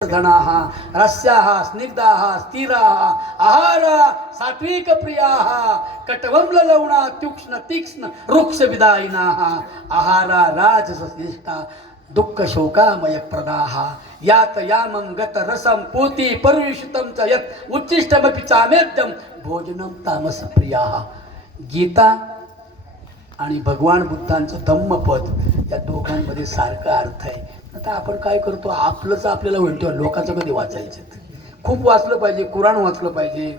धनाः रस्याः स्निग्धाः स्थिराः आहार सात्विक प्रियाः कटवम्ल लवणा तीक्ष्ण तीक्ष्ण वृक्ष विदायिनाः आहारा राजसश्रेष्ठा दुःख शोकामय प्रदाः यात यामं गत रसं पूति परुषितं च यत् उच्चिष्टमपि चामेद्यं भोजनं तामस प्रियाः. गीता आणि भगवान बुद्धांचं धम्मपद या दोघांमध्ये सारखा अर्थ आहे. आता आपण काय करतो, आपलंच आपल्याला म्हणतो, लोकांचं कधी वाचायचं. खूप वाचलं पाहिजे, कुराण वाचलं पाहिजे.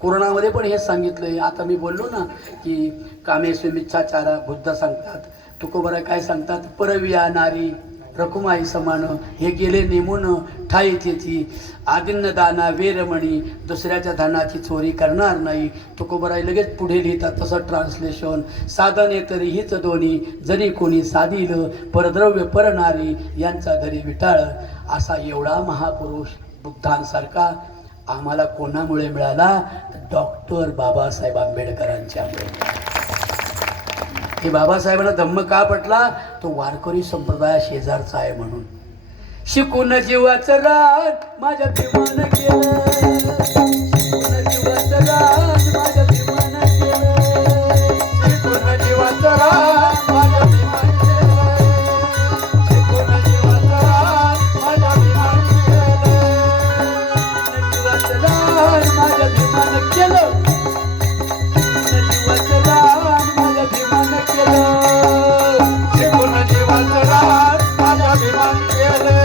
कुराणामध्ये पण हे सांगितलंय. आता मी बोललो ना की कामेशु मिच्छाचारा बुद्ध सांगतात, तुकोबरा काय सांगतात, परविया नारी रकुमाई समान हे गेले नेमून ठाईची आदिन्न दाना वेरमणी दुसऱ्याच्या धनाची चोरी करणार नाही. तुकोबराई लगेच पुढे लिहितात तसं ट्रान्सलेशन. साधने तरी हीच दोन्ही जरी कोणी साधील परद्रव्य परनारी यांचा घरी विटाळ. असा एवढा महापुरुष बुद्धांसारखा आम्हाला कोणामुळे मिळाला तर डॉक्टर बाबासाहेब आंबेडकरांच्यामुळे. हे बाबासाहेबांना धम्म का पटला, तो वारकरी संप्रदाय शेजारचा आहे म्हणून. शिकून जीवाचं रान माझ्या भीमान केलं, शिकून जीवाचं रान माझ्या भीमान केलं, शिकून जीवाचं रान माझ्या भीमान केलं, शिकून जीवाचं रान माझ्या भीमान केलं, जीवाचं रान माझ्या भीमान केलं, जीवाचं रान माझ्या भीमान केलं, शिकून जीवाचं रान माझ्या भीमान केलं,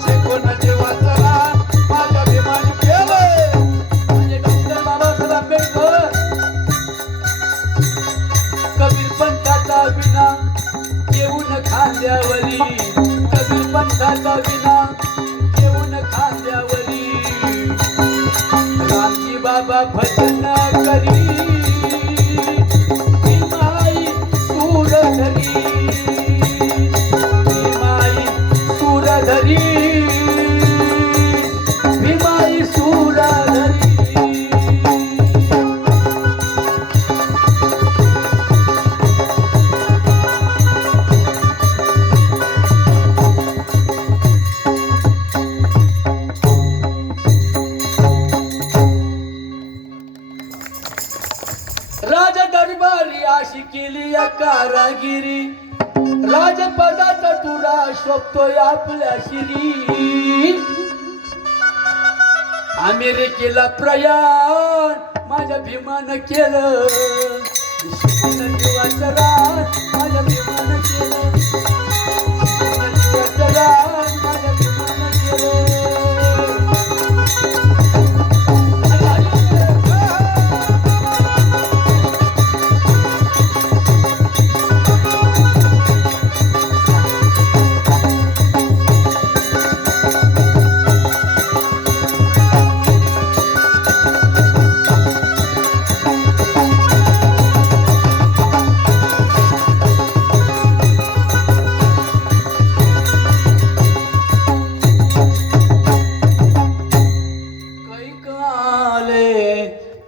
शिकून जीवाचं रान माझ्या भीमान केलं. म्हणजे डॉक्टर बाबासाहेब आंबेडकर कबीर पंथाचा विना येऊन खांद्यावरी, कबीर पंथाचा विना येऊन खांद्यावरी, रामजी बाबा भजन करी भीमाई सूरधरी, भीमाई सूरधरी, भीमाई सूरधरी. राज दरबारी अशी केली या कारागिरी, राजपदाचा तुरा शोभतोय आपल्या शिरी. अमेरिकेला प्रयाण माझ्या भीमान केलं, शिकून जीवाचं रान माझ्या भीमान केलं, शिकून जीवाचं रान माझ्या भीमान केलं.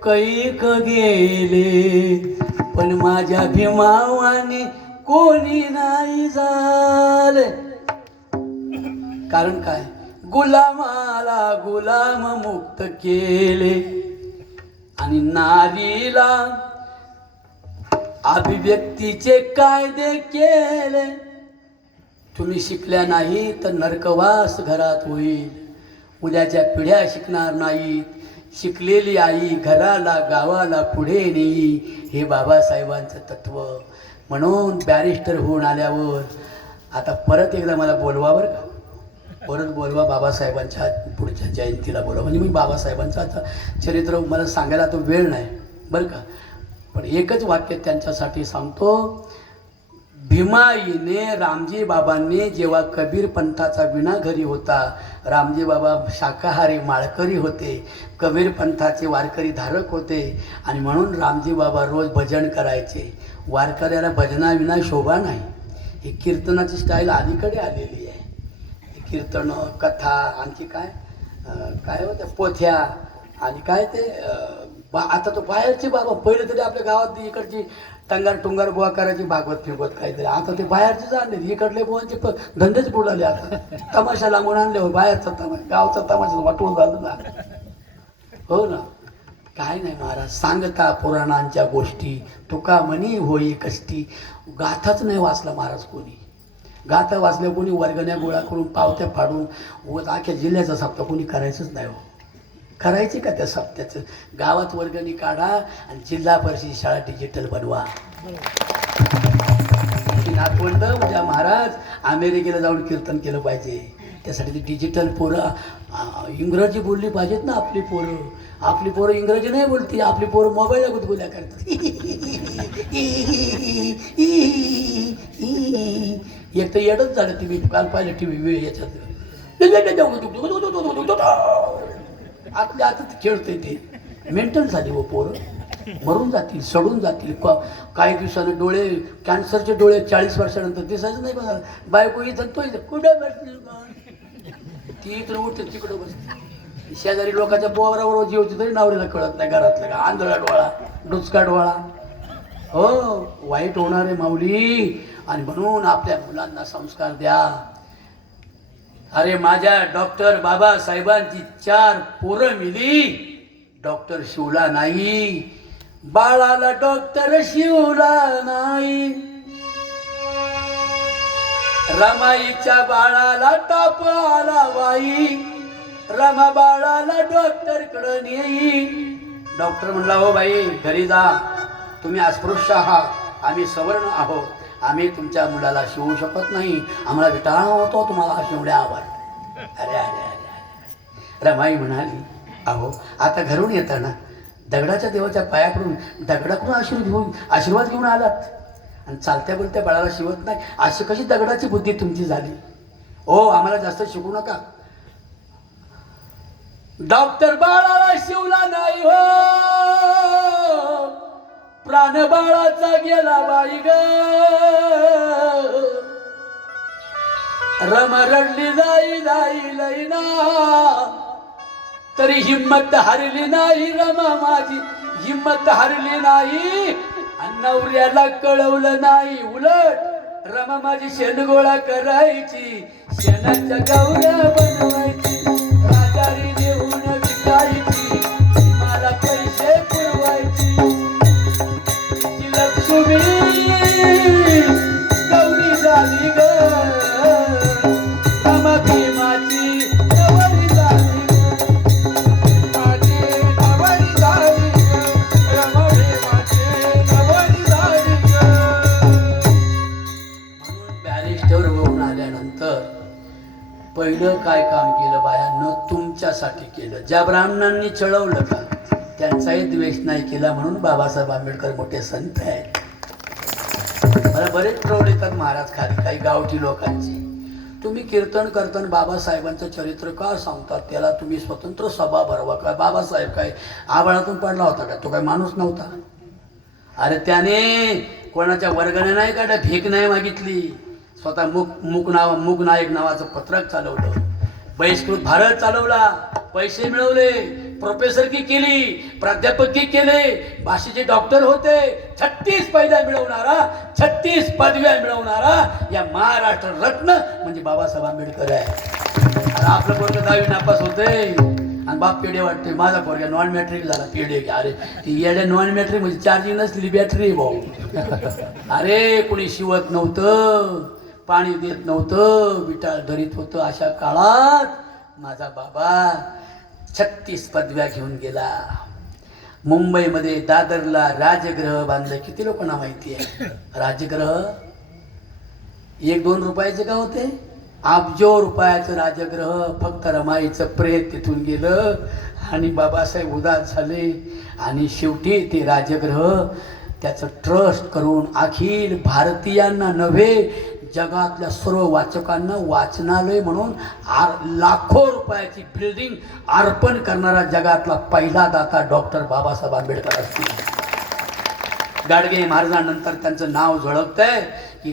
कैक गेले पण माझ्या भीमावाने कोणी नाही झाले. कारण काय, गुलामाला गुलाम मुक्त केले आणि नारीला अभिव्यक्तीचे कायदे केले. तुम्ही शिकल्या नाही तर नरकवास घरात होईल. उद्याच्या पिढ्या शिकणार नाहीत. शिकलेली आई घराला गावाला पुढे नेई, हे बाबासाहेबांचं तत्व. म्हणून बॅरिस्टर होऊन आल्यावर आता परत एकदा मला बोलवा बरं का, परत बोलवा बाबासाहेबांच्या पुढच्या जयंतीला बोलवा. म्हणजे मी बाबासाहेबांचं आता चरित्र मला सांगायला तो वेळ नाही बरं का, पण एकच वाक्य त्यांच्यासाठी सांगतो. भीमाईने रामजी बाबांनी जेव्हा कबीर पंथाचा विना घरी होता, रामजी बाबा शाकाहारी माळकरी होते, कबीर पंथाचे वारकरी धारक होते आणि म्हणून रामजी बाबा रोज भजन करायचे. वारकऱ्याला भजनाविना शोभा नाही. ही कीर्तनाची स्टाईल अलीकडे आलेली आहे. कीर्तनं कथा आणखी काय काय होत्या पोथ्या आणि काय ते आता तो बाहेरचे बाबा, पहिले तरी आपल्या गावात इकडची टंगार टुंगार गोवा करायची, भागवत फिरवत काहीतरी. आता ते बाहेरचे आणले, इकडले बुवांचे धंदेच बुडाले. आता तमाशा लागून आणले हो, बाहेरचा तमाशा, गावचा तमाशा वाटून झालं ना. हो ना, काय नाही महाराज, सांगता पुराणांच्या गोष्टी, तुका म्हणी होई कष्टी. गाथाच नाही वाचला महाराज कोणी. गाथा वाचल्या कोणी वर्गण्या गोळा करून पावत्या फाडून अख्ख्या जिल्ह्याचा सप्ताह कोणी करायचंच नाही हो. करायचे का त्या सप्त्याचं? गावात वर्गणी काढा आणि जिल्हा परिषद शाळा डिजिटल बनवा. नातवंड उद्या महाराज अमेरिकेला जाऊन कीर्तन केलं पाहिजे. त्यासाठी ती डिजिटल पोरं इंग्रजी बोलली पाहिजेत ना. आपली पोरं इंग्रजी नाही बोलती, आपली पोरं मोबाईलला गुदगुल्या करतात. एक तर येडच झालं. तुम्ही काल पाहिलं टीव्ही याच्यात आतल्या आतच खेळतोय ते. मेंटल झाली व पोरं, मरून जातील, सडून जातील. काही दिवसाने डोळे, कॅन्सरचे डोळे 40 वर्षानंतर दिसायचं नाही बघा. बायको इथं तो इथं कुठं बसली, ती इथं उठते तिकडं बसते. शेजारी लोकांच्या पोराबरोबर जीवची तरी नवऱ्याला कळत नाही. घरातलं का आंधळा डोळा, डुचका डोळा. हो, वाईट होणार आहे माऊली. आणि म्हणून आपल्या मुलांना संस्कार द्या. अरे माझ्या डॉक्टर बाबासाहेबांची 4 पोरं मिली, डॉक्टर शिवला नाही. बाळाला डॉक्टर शिवला नाही. रमाईच्या बाळाला ताप आला बाई, रमा बाळाला डॉक्टर कडे नेई. डॉक्टर म्हणला, हो बाई घरी जा, तुम्ही अस्पृश्य आहात, आम्ही सवर्ण आहोत, आम्ही तुमच्या मुलाला शिवू शकत नाही, आम्हाला विटाळा होतो तुम्हाला शिवण्यावर. अरे अरे अरे. रमाई म्हणाली, अहो आता घरून येताना दगडाच्या देवाच्या पायाकडून दगडाकडून आशीर्वाद घेऊन आलात आणि चालत्या बोलत्या बाळाला शिवत नाही, अशी कशी दगडाची बुद्धी तुमची झाली? ओ आम्हाला जास्त शिकू नका. डॉक्टर बाळाला शिवला नाही हो, प्राण बाळाचा गेला बाई ग. रम रडली नाही लैना, तरी हिम्मत हरली नाही. रमा माझी हिम्मत हरली नाही. नवऱ्याला कळवलं नाही, उलट रमा माझी शेणगोळा करायची, शेणाच्या गौऱ्या बनवायची, राजारी देऊन विकायची, मला पैसे पुरवायची. लक्ष्मी गौरी झाली ग, रमा भीमाची नवरी झाली ग, माझी नवरी झाली ग, रमा भीमाची नवरी झाली ग. म्हणून बॅरिस्टर होऊन आल्यानंतर पहिलं काय काम केलं बायांनो? तुमच्यासाठी केलं. ज्या ब्राह्मणांनी चढवलं का त्यांचाही द्वेष नाही केला, म्हणून बाबासाहेब आंबेडकर मोठे संत आहेत. मला बरेच प्रौढ येतात महाराज खाली, काही गावठी लोकांची. तुम्ही कीर्तन करताना बाबासाहेबांचं चरित्र का सांगतात? त्याला तुम्ही स्वतंत्र सभा भरवा का? बाबासाहेब काय आभाळातून पडला होता का? तो काय माणूस नव्हता? अरे त्याने कोणाच्या वर्गाने नाही काढा, भीक नाही मागितली, स्वतः मूक नायक नावाचं पत्रक चालवलं, बहिष्कृत भारत चालवला, पैसे मिळवले, प्रोफेसरकी केली, प्राध्यापकी केले, भाषेचे डॉक्टर होते. 36 पैदा मिळवणारा, 36 पदव्या मिळवणारा या महाराष्ट्र रत्न म्हणजे बाबासाहेब आंबेडकर आहे. आणि आपलं पोरगं 10वी नापास होते आणि बाप पेढे वाटते. माझा पोरगा नॉन मॅट्रिक झाला, पेढे. अरे ती येड्या नॉन मॅट्रिक म्हणजे चार्जिंग नसलेली बॅटरी भाऊ. अरे कोणी शिवत नव्हतं, पाणी देत नव्हतं, विटाळ धरीत होतं. अशा काळात माझा बाबा 36 पदव्या घेऊन गेला. मुंबईमध्ये दादरला राजगृह बांधलं. किती लोकांना माहिती आहे राजगृह? 1-2 रुपयाचे का होते? अब्जो रुपयाचं राजगृह. फक्त रमाईचं प्रेत तिथून गेलं आणि बाबासाहेब उदास झाले. आणि शेवटी ते राजगृह त्याचं ट्रस्ट करून अखिल भारतीयांना नव्हे, जगातल्या सर्व वाचकांना वाचनालय म्हणून लाखो रुपयाची बिल्डिंग अर्पण करणारा जगातला पहिला दाता डॉक्टर बाबासाहेब आंबेडकर असतील. गाडगे महाराजांनंतर त्यांचं नाव झळकतंय की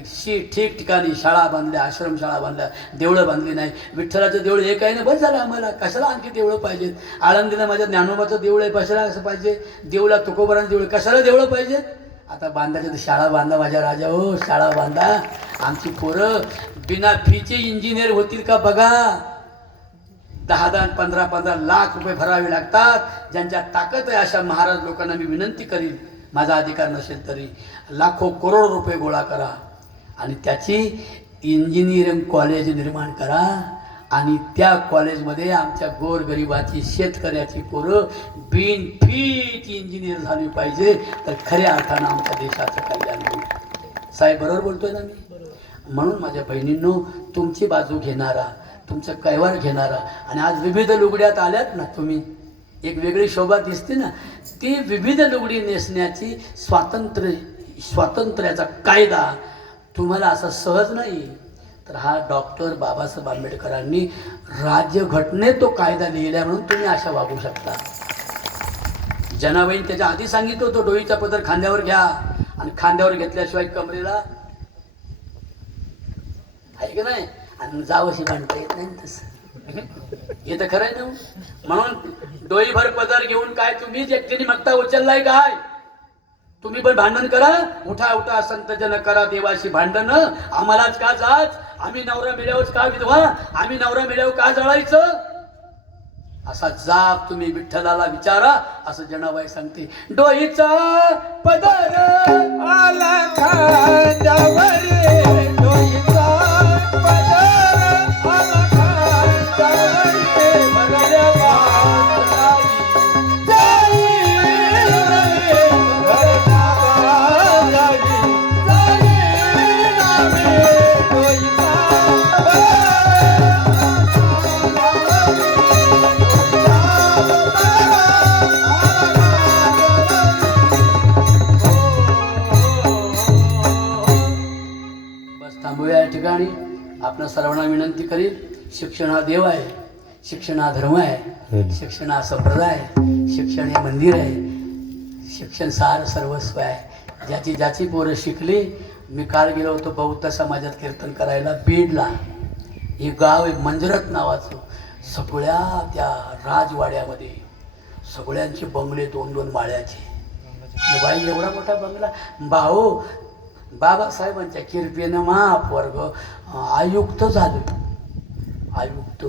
ठिकठिकाणी शाळा बांधल्या, आश्रमशाळा बांधल्या, देवळं बांधली नाही. विठ्ठलाचं देऊळ एक आहे ना, बस झालं आम्हाला, कशाला आणखी देवळं पाहिजेत. आळंदीला माझ्या ज्ञानोबाचं देऊळ आहे, कशाला असं पाहिजे. देऊळला तुकोबारांचं देऊळ, कशाला देवळं पाहिजेत. आता बांधायचं तर शाळा बांधा माझ्या राजा, हो शाळा बांधा. आमची पोरं बिना फीचे इंजिनियर होतील का बघा. 10-10, 15-15 लाख रुपये भरावे लागतात. ज्यांच्या ताकद आहे अशा महाराज लोकांना मी विनंती करीन, माझा अधिकार नसेल तरी लाखो करोड रुपये गोळा करा आणि त्याची इंजिनिअरिंग कॉलेज निर्माण करा आणि त्या कॉलेजमध्ये आमच्या गोरगरिबाची, शेतकऱ्याची पोरं बिन फीची इंजिनियर झाली पाहिजे, तर खऱ्या अर्थानं आमच्या देशाचं कल्याण होईल. साहेब बरोबर बोलतोय ना मी. म्हणून माझ्या बहिणींनो, तुमची बाजू घेणारा, तुमचं कैवार घेणारा, आणि आज विविध लुगड्यात आल्यात ना तुम्ही, एक वेगळी शोभा दिसते ना, ती विविध लुगडी नेसण्याची स्वातंत्र्याचा कायदा तुम्हाला असा सहज नाही. तर हा डॉक्टर बाबासाहेब आंबेडकरांनी राज्यघटनेत तो कायदा लिहिला म्हणून तुम्ही अशा वागू शकता. जनाबाईंनी त्याच्या आधी सांगितलं होतं, डोईचा पदर खांद्यावर घ्या, आणि खांद्यावर घेतल्याशिवाय कमरेला आहे की नाही, आणि जावशी बांधता येत नाही तसं. हे तर खरं आहे ना. म्हणून डोईभर पदर घेऊन काय तुम्हीच एकटीने मागता उचललाय काय. तुम्ही पण भांडण करा, उठा उठा संत जन करा देवाशी भांडण. आम्हालाच का जाच, आम्ही नवरा मिळावच का विधवा, आम्ही नवरा मिळाव का जळायचं. असा जाप तुम्ही विठ्ठलाला विचारा, असं जनाबाई सांगते. डोईचा पदर आला खांद्यावर, डोईचा पदर आला खांद्यावर, भरल्या बाजारी जाईल रे, भरल्या बाजारी जाईल रे, डोईचा थांबूया या ठिकाणी. आपण सर्वांना विनंती करील, शिक्षण हा देव आहे, शिक्षण हा धर्म आहे, शिक्षण हा संप्रदाय आहे, शिक्षण हे मंदिर आहे, शिक्षण सार सर्वस्व आहे. ज्याची पोरं शिकली. मी काल गेलो होतो बौद्ध समाजात कीर्तन करायला बीडला. हे गाव आहे मंजरत नावाचं. सगळ्या त्या राजवाड्यामध्ये सगळ्यांचे बंगले 2-2 माळ्याचे. बाई एवढा मोठा बंगला. भाऊ बाबासाहेबांच्या किरपेनं महापवर्ग आयुक्त झालो. आयुक्त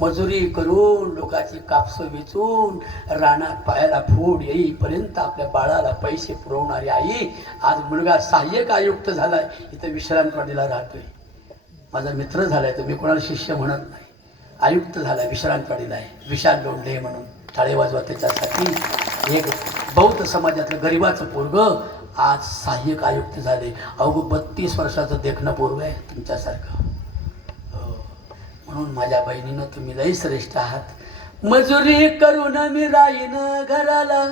मजुरी करून, लोकांची कापसं वेचून, रानात पायाला फूड येईपर्यंत आपल्या बाळाला पैसे पुरवणारी आई आज मुलगा सहाय्यक आयुक्त झालाय. इथं विश्रांतवाडीला राहतोय. माझा मित्र झालाय, तर मी कोणाला शिष्य म्हणत नाही. आयुक्त झालाय, विश्रांतवाडीला आहे. विशाल लोंढे म्हणून टाळे वाजवा त्याच्यासाठी. एक बौद्ध समाजातलं गरिबाचं पोरग आज सहाय्यक आयुक्त झाले. अवघं 32 वर्षाचं देखणं पोरग आहे तुमच्यासारखं. म्हणून माझ्या बहिणीनं तुम्ही लई श्रेष्ठ आहात. मजुरी करून मी राहीन घराला,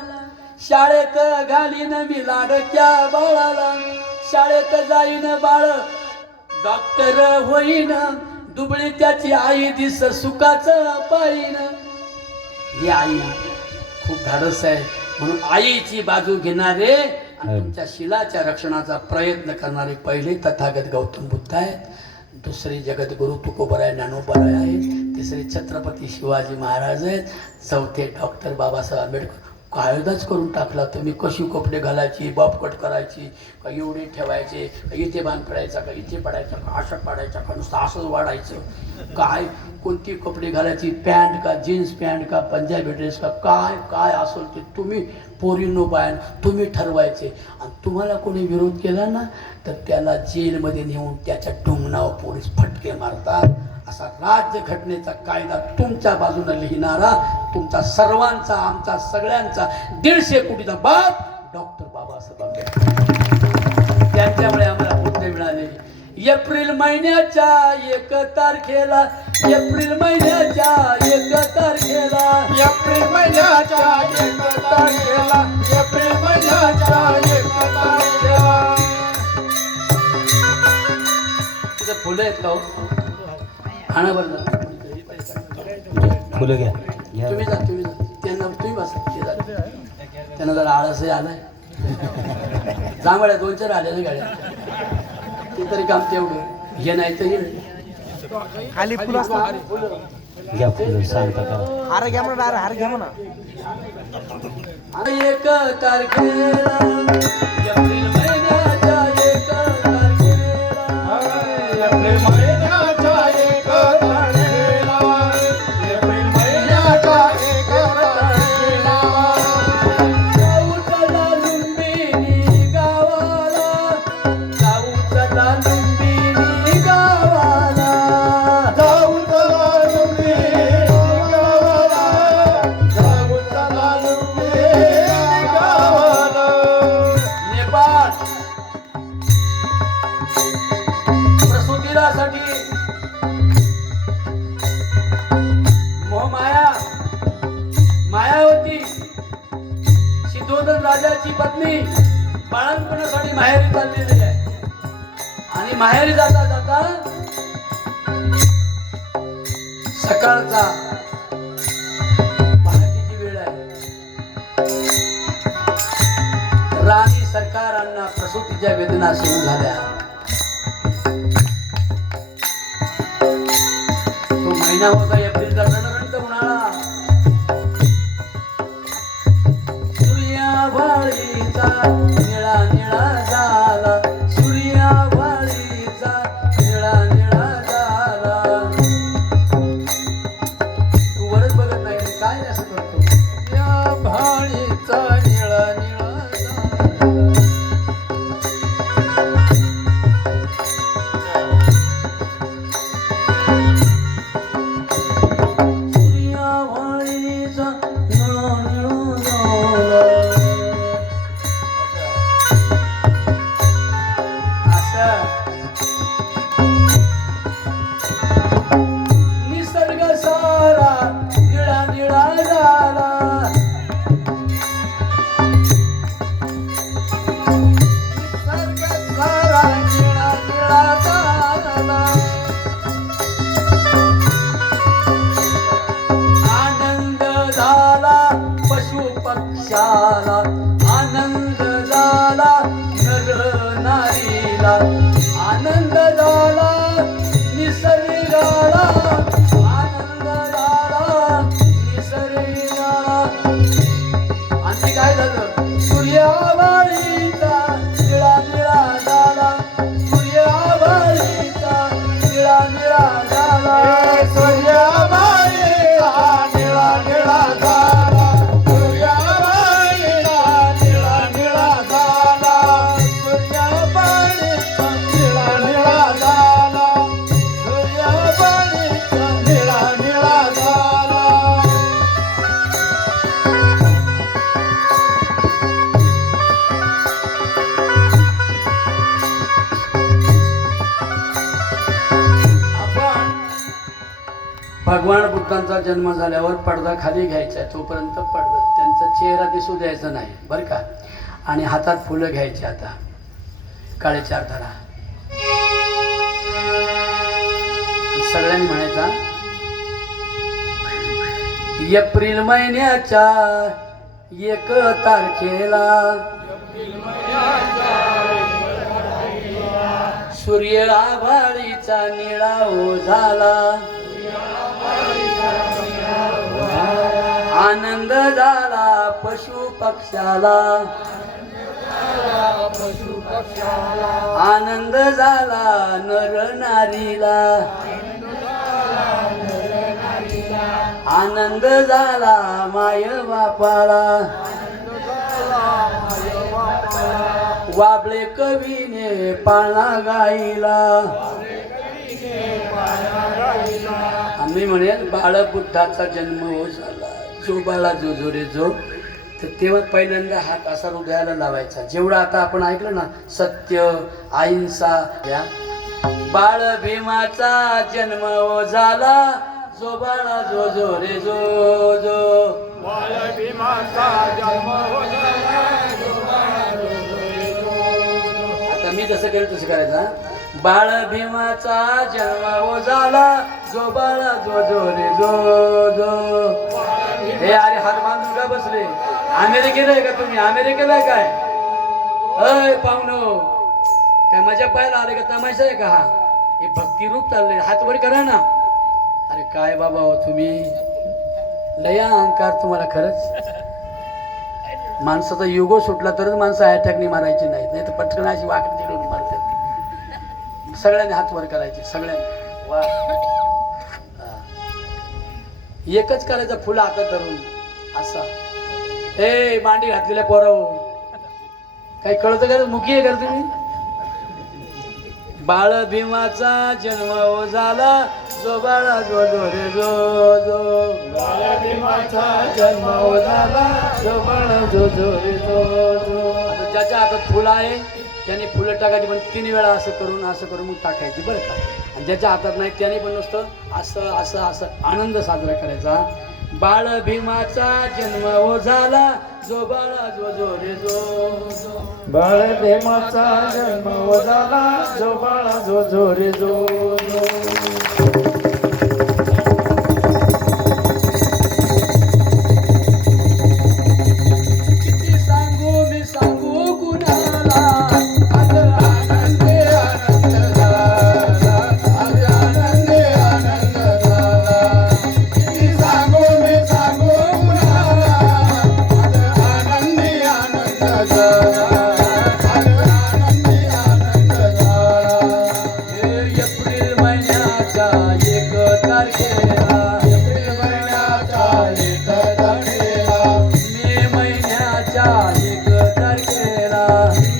शाळेत घालीन मी लाडक्या बाळाला, शाळेत जाईन बाळ डॉक्टर होईन, दुबळी त्याची आई दिस सुखाचं पाहिन. ही आई खूप धाडस आहे. म्हणून आईची बाजू घेणारे आणि तुमच्या शिलाच्या रक्षणाचा प्रयत्न करणारे पहिले तथागत गौतम बुद्ध आहेत. दुसरे जगद्गुरु तुकोबराय ज्ञानोबराय आहेत. तिसरे छत्रपती शिवाजी महाराज आहेत. चौथे डॉक्टर बाबासाहेब आंबेडकर. कायदाच करून टाकला. तुम्ही कशी कपडे घालायची, बॉबकट करायची, का एवढे ठेवायचे, का इथे बांध पडायचा, का इथे पडायचा, का अशा पडायचा, का नुसतं असंच वाढायचं, काय कोणती कपडे घालायची, पॅन्ट का जीन्स पॅन्ट का पंजाबी ड्रेस का काय काय असेल ते तुम्ही पोरींनो बायान तुम्ही ठरवायचे. आणि तुम्हाला कोणी विरोध केला ना तर त्याला जेलमध्ये नेऊन त्याच्या डोंगणावर पोलीस फटके मारतात. असा राज्यघटनेचा कायदा तुमच्या बाजूने लिहिणारा तुमचा सर्वांचा, आमचा सगळ्यांचा 150 कोटीचा बाप डॉक्टर बाबासाहेब आंबेडकर. त्यांच्यामुळे आम्हाला मुद्दे मिळाले. एप्रिल महिन्याच्या 1 तारखेला, एप्रिल महिन्याच्या 1 तारखेला, एप्रिल महिन्याच्या 1 तारखेला, एप्रिल महिन्याच्या 1 तारखेला. तिथे फुलं आहेत का हो? खाणं बरं फुलं घ्या. तुम्ही जा, तुम्ही जा. त्यांना तुम्ही बसा. त्यांना जरा आळसही आलाय. जांभळ्या 2-4 आल्या ना गाड्या ते तरी काम तेवढं हे नाही तर हे खाली फुलं असतात घ्या फुलं सांगता करा हार घ्या म्हणा हार घ्या म्हणा 1 तारखेला एप्रिल महिन्याच्या 1 तारखेला एप्रिल महिन्याच्या 1 तारखेला एप्रिल महिन्याच्या 1 तारखेला जाऊ चला लुंबिनी गावाला जाऊ चला लुंबिनी गावाला जाऊ चला लुंबिनी गावाला जाऊ चला लुंबिनी गावाला नेपाळ प्रसूतीसाठी मोहमाया मायावती सिद्धोदन राजाची पत्नी बाळंतपणासाठी माहेरी चाललेली आहे आणि माहेरी जाता जाता सकाळचा पहाटेची वेळ आहे राणी सरकारांना प्रसूतीच्या वेदना सुरू झाल्या तो महिना होता एप्रिलचा रणरणत उन्हाळा सूर्याभाळीचा निळा निळा झाला सूर्याभाळीचा निळा निळा झाला तू वरच बघत नाही रे, काय रे असं करतो या भाळीचा निळा निळा झाला सूर्याभाळीचा निळा निळा झाला असं निसर्ग सारा निळा निळा झाला निसर्ग सारा निळा निळा झाला आनंद झाला पशु पक्षाला आनंद झाला नर नारीला आनंद झाला निसर्गाला आनंद झाला निसर्गाला आणि काय झालं सूर्याभाळीचा निळा निळा झाला सूर्याभाळीचा निळा निळा झाला सूर्याबाईचा निळा निळा झाला सूर्याबाईचा निळा निळा झाला सूर्याबाईचा निळा निळा झाला सूर्याबाईचा निळा निळा झाला आपण भगवान बुद्धांचा जन्म झाल्यावर पडदा खाली घ्यायचा आहे तोपर्यंत पडदा त्यांचा चेहरा दिसू द्यायचा नाही बरं का आणि हातात फुलं घ्यायची आता काळे 4 धरा सगळ्यांनी म्हणायचा एप्रिल महिन्याच्या 1 तारखेला सूर्याभाळीचा निळा हो झाला आनंद झाला पशु पक्षाला आनंद झाला नर नारीला आनंद झाला माय बापाला वाबळे कवीने पाळणा गाईला आम्ही म्हणेल बाळबुद्धाचा जन्म हो झाला जो बाळा जो जो रे जो तर तेव्हा पहिल्यांदा हात असा हृदयाला लावायचा जेवढं आता आपण ऐकलं ना सत्य अहिंसा या बाळ भीमाचा जन्म हो झाला जो बाळा जो जो रे जो जो बाळ भीमाचा जन्म हो झाला जो बाळा जो जो रे जो आता मी जसं केलं तसं करायचा बाळ भीमाचा जन्म हो झाला जो बाळा जो जो रे जो जो हे अरे हात बांधून का बसले अमेरिकेला आहे का तुम्ही अमेरिकेला आहे काय अय पाहुणो, काय मजा पाहायला आले का तमाशा आहे का हा? हे भक्ती रूप चाललंय, हात वर करा ना. अरे काय बाबा हो तुम्ही, लय अहंकार तुम्हाला खरंच. माणसाचा युगो सुटला तरच माणसं अटॅकनी मारायची नाहीत, नाही तर पटकन अशी वाकडी तिकडून मारतात. सगळ्यांनी हात वर करायचे, सगळ्यांनी. वा हा. एकच करायचं फुलं हातात धरून असा. ए मांडी घातलेल्या पोराव, काही कळतं का? मुखी आहे का तुम्ही? बाळ भीमाचा जन्म झाला, जो बाळा जो जो रे जो जो. बाळ भीमाचा जन्म झाला, जो बाळा जो जो रे जो जो. आता ज्याच्या हातात फुलं आहे त्याने फुलं टाकायची, पण 3 वेळा असं करून मग टाकायची बरं का. आणि ज्याच्या हातात नाही त्याने पण नुसतं असं असं असं आनंद साजरा करायचा. बाळ भीमाचा जन्म झाला, जो बाळा जो जो रे जो जो. बाळ भीमाचा जन्म झाला, जो बाळा जो जो रे जो जो. किती सांगू मी सांगू कुणाला, आज आनंद आनंद झाला, आज आनंद आनंद झाला. किती सांगू मी सांगू कुणाला, आज आनंद आनंद झाला, आज आनंद आनंद झाला. एप्रिल महिन्याच्या 1 तारखेला, एप्रिल महिन्याच्या 1 तारखेला, मे महिन्याच्या 1 तारखेला,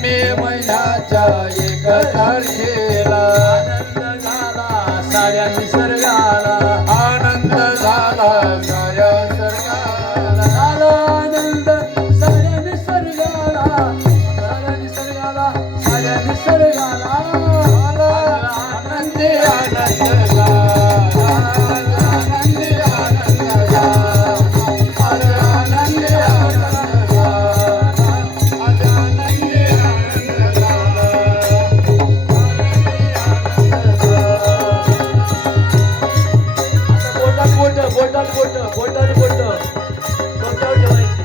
मे महिन्याच्या 1 तारखेला आनंद झाला साऱ्या निसर्गाला, आनंद झाला साऱ्या सर्गाला. झाला आनंद साऱ्या निसर्गाला, साऱ्या निसर्गाला, साऱ्या निसर्गाला. आनंद आनंद झाला, आनंद आनंद झाला, आज आनंद आनंद झाला, आज आनंद आनंद झाला, बोटात बोट, बोटात बोट, बोटात बोट, डोक्यावर ठेवायची.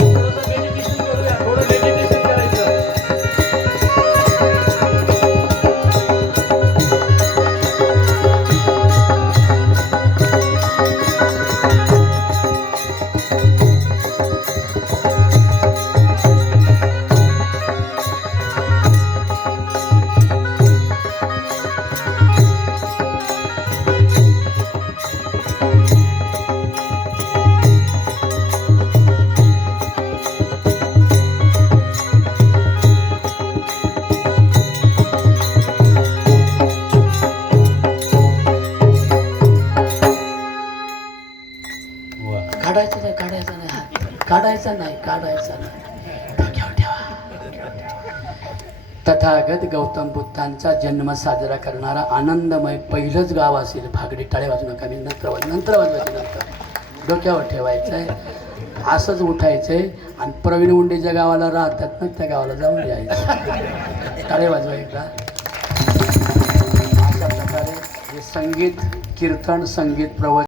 थोडंसं meditation करूया, थोडं meditation करायचं. वा काढायचं नाही, काढायचं नाही हात, काढायचा नाही, काढायचा नाही, डोक्यावर ठेवा. तथागत गौतम बुद्धांचा जन्म साजरा करणारा आनंदमय पहिलंच गाव असेल भागडी. टाळे वाजू नका, मी नंतर वाजवायची नंतर. डोक्यावर ठेवायचं आहे, असंच उठायचंय आणि प्रवीण मुंडेच्या गावाला राहतात ना, त्या गावाला जाऊन यायचं. टाळे वाजवा एकदा. अशा प्रकारे हे संगीत, कीर्तन, संगीत, प्रवचन